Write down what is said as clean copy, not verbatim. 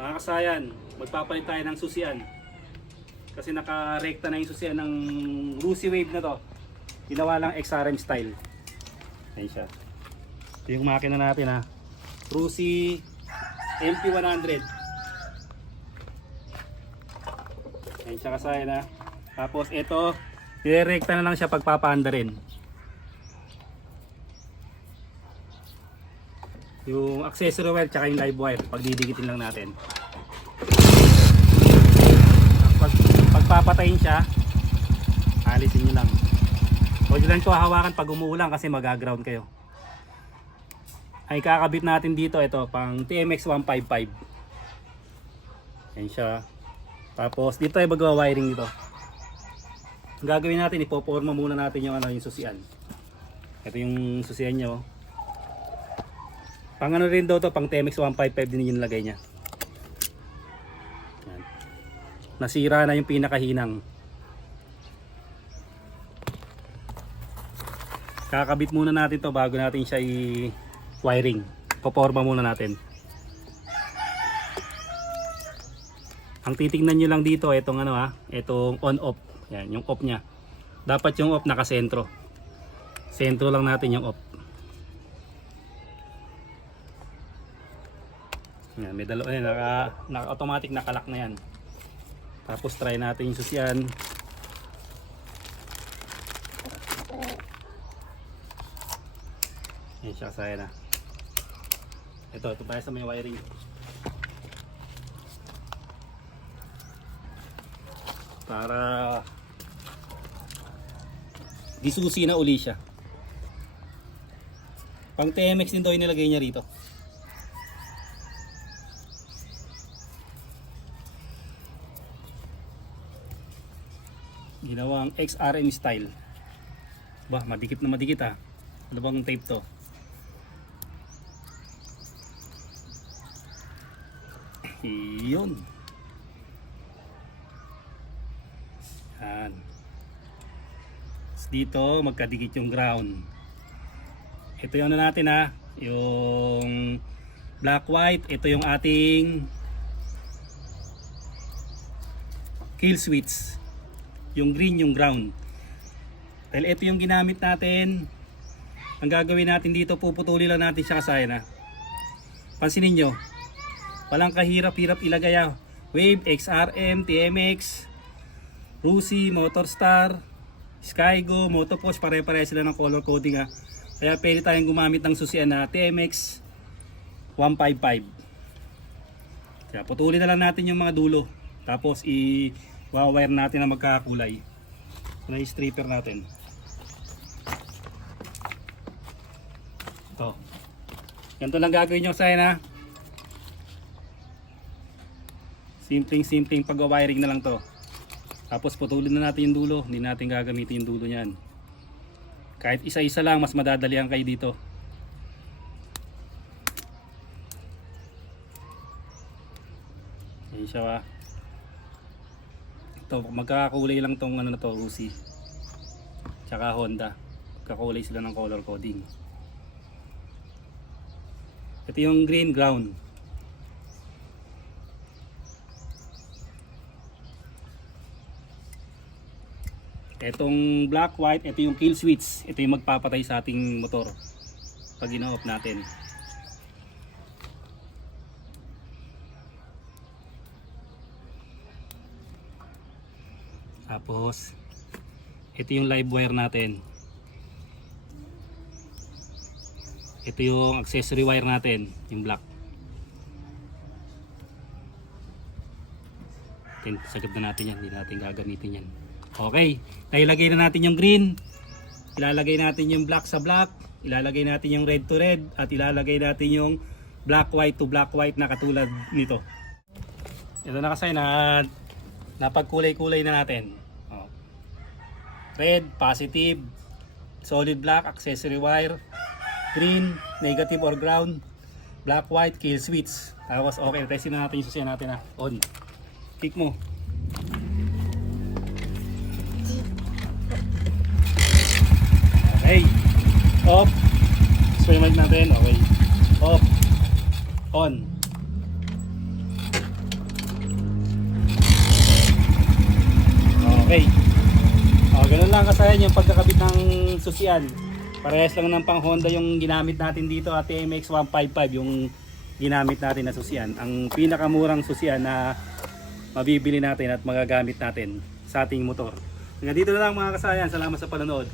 Mga kasayan, magpapalit tayo ng susian. Kasi nakarekta na yung susian ng Rusi Wave na to. Ginawa lang XRM style. Ayan siya. Ito yung makina natin ha. Rusi MP100. Ayan siya kasayan ha. Tapos ito, direkta na lang siya pagpapaanda rin. Yung accessory wire tsaka yung live wire, pagdidikitin lang natin. Pagpapatayin siya, alisin nyo lang. Huwag lang ito hawakan pag umuulan kasi mag-ground kayo. Ay kakabit natin dito, ito pang TMX 155. Yan siya. Tapos dito ay magwa-wiring dito. Ang gagawin natin, ipoporma muna natin yung yung susian. Ito yung susian nyo. Pang ano rin daw to, pang TMX 155 din yung lagay niya. Yan. Nasira na yung pinakahinang. Kakabit muna natin to bago natin siya i-wiring. Poporma muna natin. Ang titingnan nyo lang dito, itong ano itong on-off. Yan, yung off niya. Dapat yung off nakasentro. Sentro lang natin yung off. Yan, may dalawa yan, naka-automatic nakalock na yan. Tapos try natin yung susian. Yan siya, saya na. Ito tayo sa may wiring. Para disusi na uli siya. Pang TMX din to inilagay niya rito. Ginawang XRM style. Bah, madikit na madikit ha. Ano bang tape to? Iyon. Yan. Dito magkadikit yung ground. Ito yung ano natin ha. Yung black white. Ito yung ating kill switch. Yung green yung ground. Dahil ito yung ginamit natin. Ang gagawin natin dito, puputuli lang natin siya kasaya na. Pansinin nyo, walang kahirap-hirap ilagay Wave, XRM, TMX, Rusi, Motorstar, Skygo, Motoposh, pare-pare sila ng color coding Kaya pwede tayong gumamit ng susian na TMX 155. Kaya putulin na lang natin yung mga dulo. Tapos wire natin na magkakakulay. Ito na yung stripper natin. Ito. Ganito lang gagawin nyo sa na. Simpleng pag-wiring na lang to. Tapos putulin na natin yung dulo. Hindi natin gagamitin yung dulo niyan. Kahit isa-isa lang, mas madadalian kayo dito. Ayan siya Ito, magkakakulay lang tong ano na to, Rusi. Tsaka Honda. Magkakulay sila ng color coding. Ito yung green ground. Itong black white, ito yung kill switch. Ito yung magpapatay sa ating motor pag ina-off natin. Tapos ito yung live wire natin. Ito yung accessory wire natin, yung black. Sagad na natin yan, hindi natin gagamitin yan. Okay, nailagay na natin yung green. Ilalagay natin yung black sa black. Ilalagay natin yung red to red. At ilalagay natin yung black white to black white na katulad nito. Ito na kasi napagkulay-kulay na natin. Red, positive, solid black, accessory wire, green, negative or ground, black, white, kill switch. Tapos okay, testin na natin yung susiyan natin on. Click mo. Okay. Off. Experiment natin. Okay. Off. On. Ganun lang kasayan yung pagkakabit ng susian. Parehas lang ng pang Honda yung ginamit natin dito at TMX 155 yung ginamit natin na susian. Ang pinakamurang susian na mabibili natin at magagamit natin sa ating motor. Hanggang dito na lang mga kasayan. Salamat sa panonood.